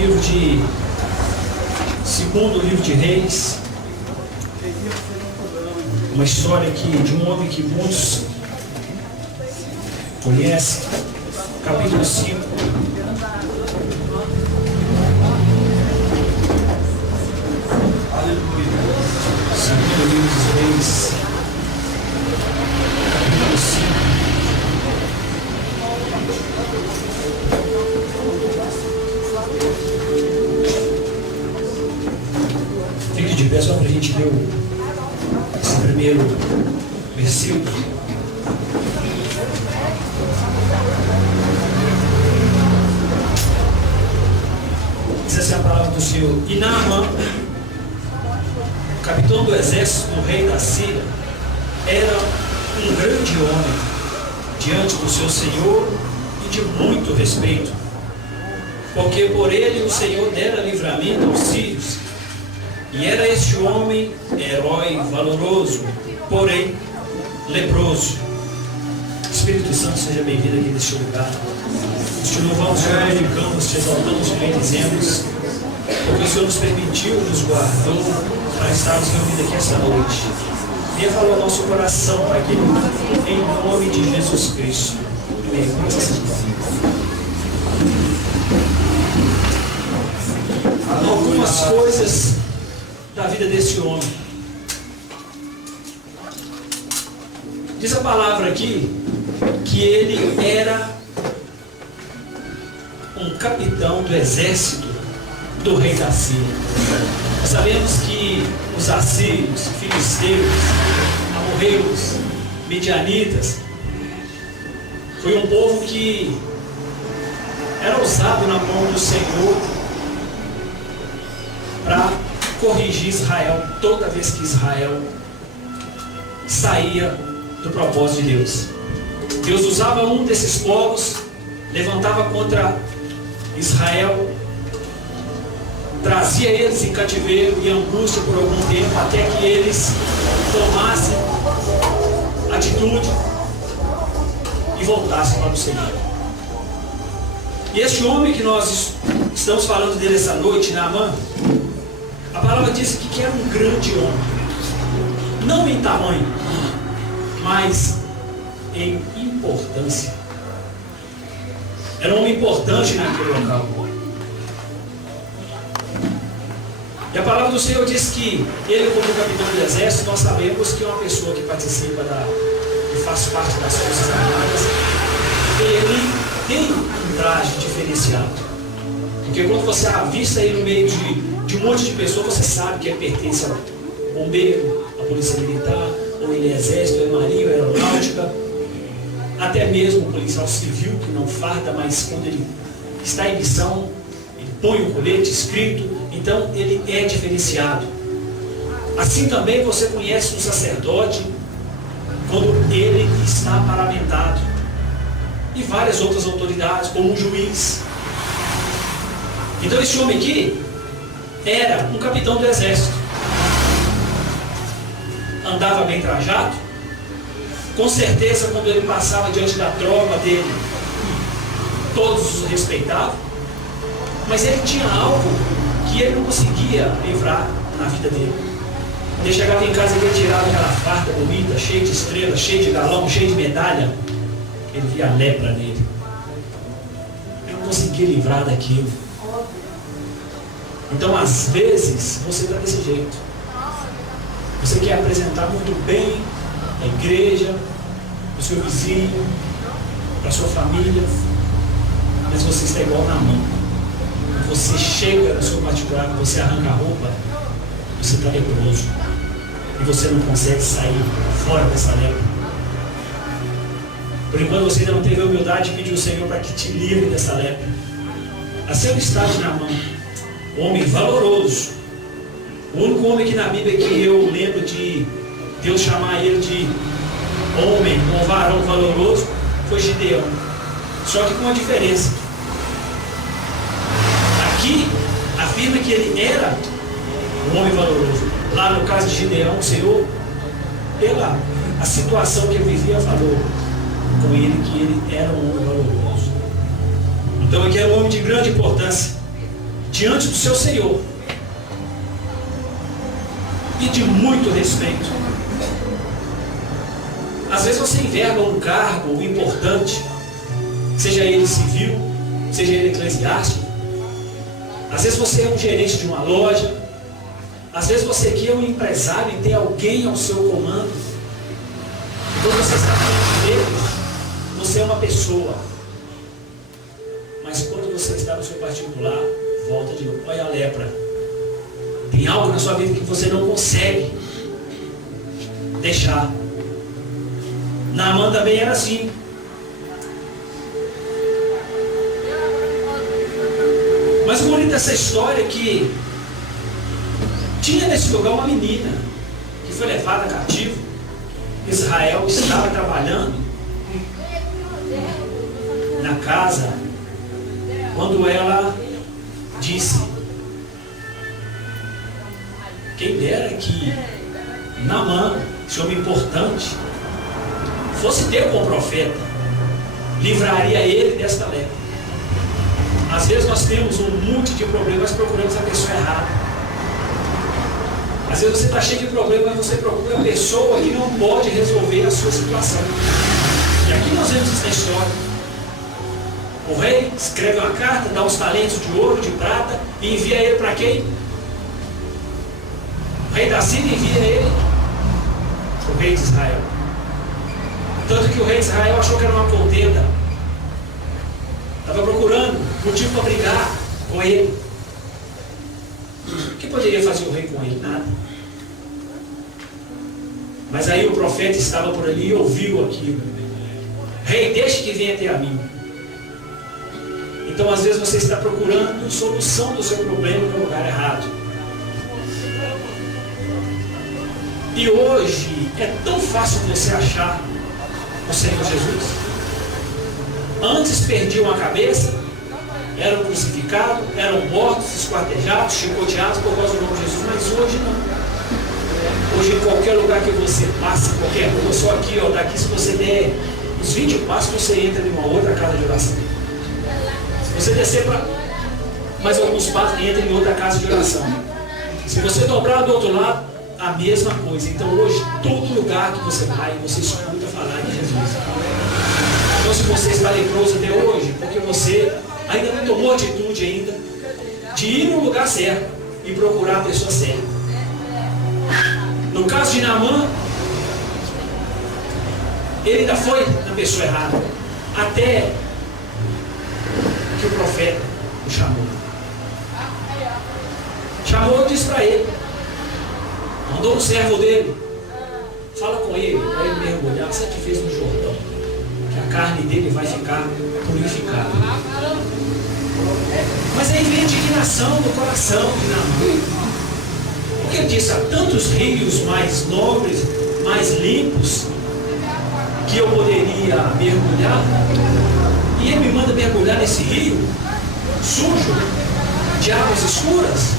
livro de segundo livro de Reis, uma história aqui de um homem que muitos conhecem, capítulo 5. Segundo livro de Reis, capítulo 5. Fique de pé só para a gente ler esse primeiro versículo. Diz assim a palavra do Senhor: E Naamã, capitão do exército do rei da Síria, era um grande homem diante do seu senhor e de muito respeito, porque por ele o Senhor dera livramento aos sírios. E era este homem herói valoroso, porém leproso. Espírito Santo, seja bem-vindo aqui neste lugar. Nós te louvamos, te glorificamos, te exaltamos, te bendizemos, porque o Senhor nos permitiu, nos guardou para estarmos reunidos aqui esta noite. Venha falar ao nosso coração, Pai querido, em nome de Jesus Cristo. Amém. Algumas coisas da vida desse homem. Diz a palavra aqui que ele era um capitão do exército do rei da Síria. Nós sabemos que os assírios, filisteus, amorreus, midianitas, foi um povo que era usado na mão do Senhor para corrigir Israel toda vez que Israel saía do propósito de Deus. Deus usava um desses povos, levantava contra Israel, trazia eles em cativeiro e angústia por algum tempo, até que eles tomassem atitude e voltassem para o Senhor. E este homem que nós estamos falando dele essa noite, Naamã, a palavra diz que era um grande homem, não em tamanho, mas em importância. Era um homem importante naquele local. E a palavra do Senhor diz que ele, como capitão do exército, nós sabemos que é uma pessoa que participa que faz parte das Forças Armadas, ele tem um traje diferenciado. Porque quando você avista ele no meio de um monte de pessoas, você sabe que ele pertence ao bombeiro, à polícia militar, ou ele é exército, ou é marinha, ou é aeronáutica, até mesmo o policial civil, que não farda, mas quando ele está em missão, ele põe o colete escrito, então ele é diferenciado. Assim também você conhece um sacerdote quando ele está paramentado, e várias outras autoridades, como um juiz. Então esse homem aqui era um capitão do exército, andava bem trajado, com certeza quando ele passava diante da tropa dele, todos o respeitavam, mas ele tinha algo que ele não conseguia livrar na vida dele. Ele chegava em casa e ele tirava aquela farda bonita, cheia de estrelas, cheia de galão, cheia de medalha, ele via a lepra nele. Ele não conseguia livrar daquilo. Então às vezes você está desse jeito. Você quer apresentar muito bem a igreja, o seu vizinho, para a sua família, mas você está igual na mão. Você chega no seu particular, você arranca a roupa, você está leproso. E você não consegue sair fora dessa lepra. Por enquanto você ainda não teve a humildade de pedir ao Senhor para que te livre dessa lepra. Assim é o estágio na mão. Homem valoroso. O único homem que na Bíblia que eu lembro de Deus chamar ele de homem, um varão valoroso, foi Gideão. Só que com uma diferença. Aqui afirma que ele era um homem valoroso. Lá no caso de Gideão, o Senhor, pela a situação que ele vivia, falou com ele que ele era um homem valoroso. Então aqui era um homem de grande importância, diante do seu Senhor e de muito respeito. Às vezes você enverga um cargo importante, seja ele civil, seja ele eclesiástico. Às vezes você é um gerente de uma loja. Às vezes você aqui é um empresário e tem alguém ao seu comando. Quando você está falando deles, você é uma pessoa. Mas quando você está no seu particular, volta de novo. Olha a lepra. Tem algo na sua vida que você não consegue deixar. Naamã também era assim. Mas o bonito dessa história é que tinha nesse lugar uma menina que foi levada cativo. Israel estava trabalhando na casa quando ela disse: quem dera que Naamã, esse homem importante, fosse ter com o profeta, livraria ele desta lepra. Às vezes nós temos um monte de problemas, procuramos a pessoa errada. Às vezes você está cheio de problemas, você procura a pessoa que não pode resolver a sua situação. E aqui nós vemos essa história. O rei escreve uma carta, dá uns talentos de ouro, de prata, e envia ele para quem? O rei da Síria envia ele para o rei de Israel. Tanto que o rei de Israel achou que era uma contenda. Estava procurando motivo para brigar com ele. O que poderia fazer o rei com ele? Nada. Mas aí o profeta estava por ali e ouviu aquilo. Rei, deixe que venha até a mim. Então às vezes você está procurando solução do seu problema no lugar errado. E hoje é tão fácil você achar o Senhor Jesus. Antes perdiam a cabeça, eram crucificados, eram mortos, esquartejados, chicoteados por causa do nome de Jesus, mas hoje não. Hoje em qualquer lugar que você passe, qualquer rua, só aqui, ó, daqui se você der uns 20 passos, você entra em uma outra casa de oração. Se você descer para mais alguns passos, entra em outra casa de oração. Se você dobrar do outro lado, a mesma coisa. Então hoje, todo lugar que você vai, você escuta falar de Jesus. Então se você está leproso até hoje, porque você ainda não tomou atitude ainda de ir no lugar certo e procurar a pessoa certa. No caso de Naamã, ele ainda foi na pessoa errada, até que o profeta o chamou. Chamou e disse para ele, mandou um servo dele, fala com ele, para ele mergulhar, sabe o que fez no Jordão? Que a carne dele vai ficar purificada. Mas aí vem a indignação do coração de Naamã. Porque ele disse, há tantos rios mais nobres, mais limpos, que eu poderia mergulhar, e ele me manda mergulhar nesse rio sujo, de águas escuras.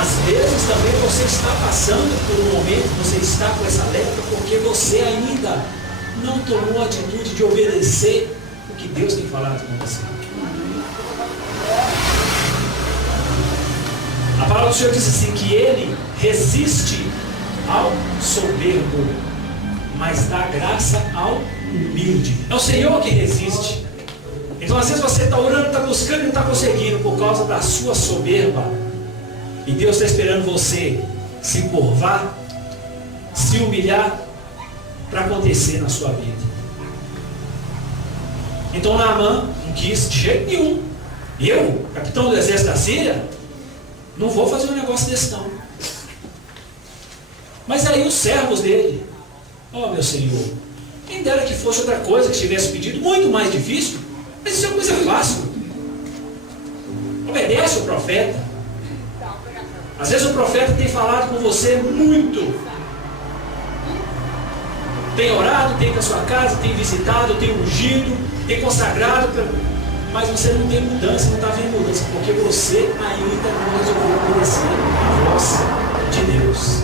Às vezes também você está passando por um momento, você está com essa lepra, porque você ainda não tomou a atitude de obedecer o que Deus tem falado com você. A palavra do Senhor diz assim, que ele resiste ao soberbo, mas dá graça ao humilde. É o Senhor que resiste. Então às vezes você está orando, está buscando e não está conseguindo por causa da sua soberba. E Deus está esperando você se curvar, se humilhar para acontecer na sua vida. Então Naamã não quis de jeito nenhum. Eu, capitão do exército da Síria, não vou fazer um negócio desse não. Mas aí os servos dele, ó meu Senhor, quem dera que fosse outra coisa que tivesse pedido, muito mais difícil, mas isso é uma coisa fácil. Obedece o profeta. Às vezes o profeta tem falado com você muito. Tem orado, tem na sua casa, tem visitado, tem ungido, tem consagrado, mas você não tem mudança, não está vendo mudança, porque você ainda não resolveu obedecer a voz de Deus.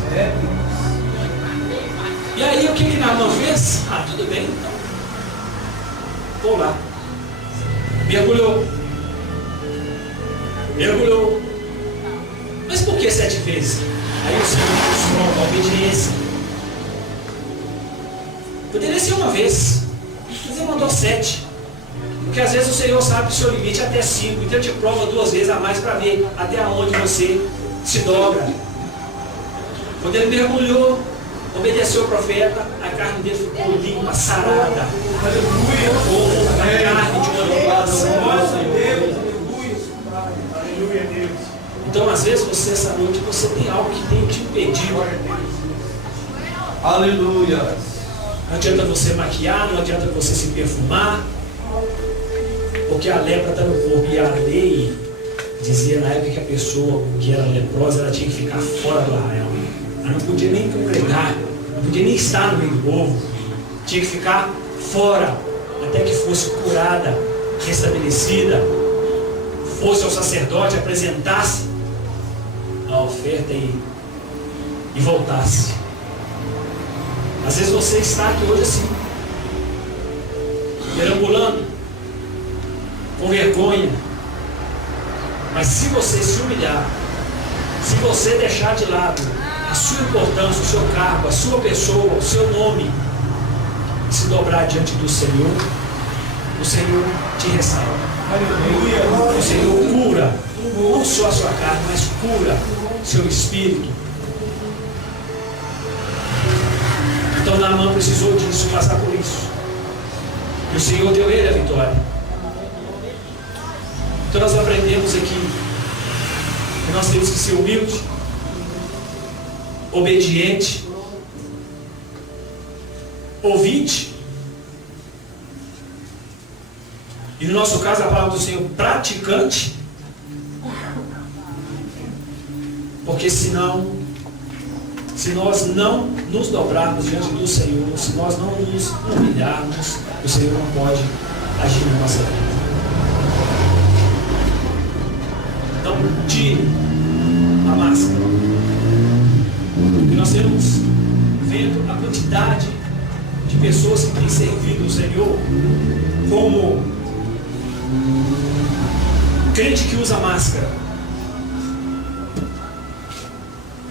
E aí o que Naamã fez? Ah, tudo bem, então vou lá. Mergulhou. mergulhou. Mas por que 7 vezes? Aí o Senhor mostrou a obediência. Poderia ser uma vez, mas ele mandou 7. Porque às vezes o Senhor sabe que o seu limite é até 5. Então ele te prova 2 vezes a mais para ver até onde você se dobra. Quando ele mergulhou, obedeceu o profeta, a carne dele ficou limpa, sarada. Aleluia! Como a carne de uma renovação. Então às vezes você, essa noite, você tem algo que tem te impedido. Aleluia! Não adianta você maquiar, não adianta você se perfumar, porque a lepra está no corpo. E a lei dizia na época que a pessoa que era leprosa, ela tinha que ficar fora do arraial. Ela não podia nem congregar, não podia nem estar no meio do povo. Tinha que ficar fora, até que fosse curada, restabelecida, fosse ao sacerdote, apresentasse a oferta e voltasse. Às vezes você está aqui hoje assim, perambulando, com vergonha. Mas se você se humilhar, se você deixar de lado a sua importância, o seu cargo, a sua pessoa, o seu nome, e se dobrar diante do Senhor, o Senhor te restaura. Aleluia. O Senhor cura, não só a sua carne, mas cura seu espírito. Então Naamã precisou disso, passar por isso. E o Senhor deu ele a vitória. Então nós aprendemos aqui que nós temos que ser humilde, obediente, ouvinte. E no nosso caso a palavra do Senhor, praticante. Porque senão, se nós não nos dobrarmos diante do Senhor, se nós não nos humilharmos, o Senhor não pode agir na nossa vida. Então, tire a máscara. E nós temos vendo a quantidade de pessoas que têm servido o Senhor como crente que usa máscara.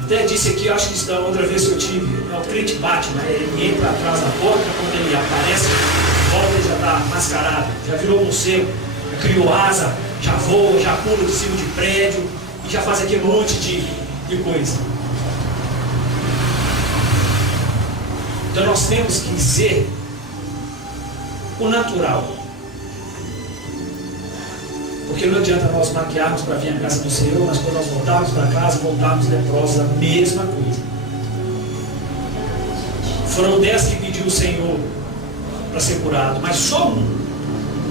Até disse aqui, acho que isso da outra vez que eu tive, o crente bate, né? Ele entra atrás da porta, quando ele aparece, volta e já está mascarado, já virou morcego, já criou asa, já voa, já pula de cima de prédio e já faz aquele monte de coisa. Então nós temos que ser o natural. Porque não adianta nós maquiarmos para vir à casa do Senhor, mas quando nós voltarmos para casa, voltarmos leprosos, a mesma coisa. Foram 10 que pediu o Senhor para ser curado, mas só um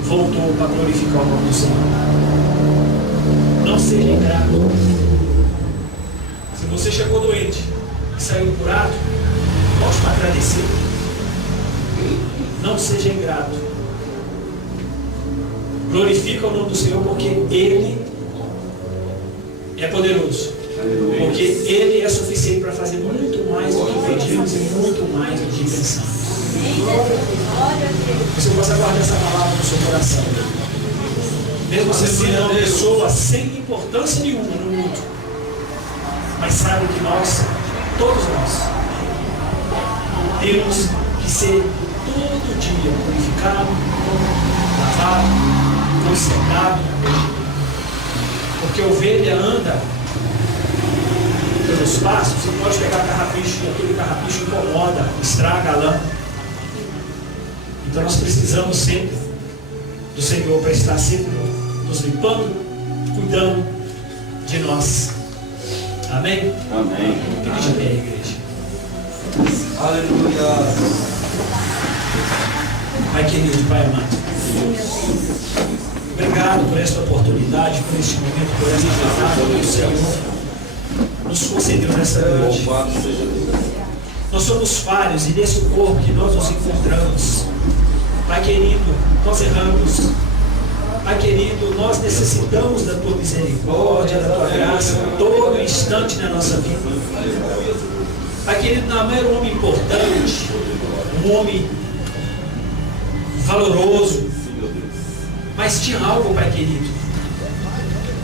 voltou para glorificar o nome do Senhor. Não seja ingrato. Se você chegou doente e saiu curado, volte para agradecer. Não seja ingrato. Glorifica o nome do Senhor, porque Ele é poderoso. Porque Ele é suficiente para fazer muito mais do que pedimos e muito mais do que pensamos. Você possa guardar essa palavra no seu coração. Mesmo você sendo uma pessoa sem importância nenhuma no mundo, mas sabe que nós, todos nós, temos que ser todo dia purificado, lavado, consertado, porque a ovelha anda pelos pastos e pode pegar carrapicho, e aquele carrapicho incomoda, estraga a lã. Então nós precisamos sempre do Senhor para estar sempre nos limpando, cuidando de nós. Amém? Amém. Fique de pé, igreja. Aleluia. Pai querido, Pai amado, obrigado por esta oportunidade, por este momento, por esta palavra que o Senhor nos concedeu nesta noite. Nós somos falhos e nesse corpo que nós nos encontramos, Pai querido, nós erramos. Pai querido, nós necessitamos da Tua misericórdia, da Tua graça, todo instante na nossa vida. Pai querido, Naamã era um homem importante, um homem valoroso, mas tinha algo, Pai querido,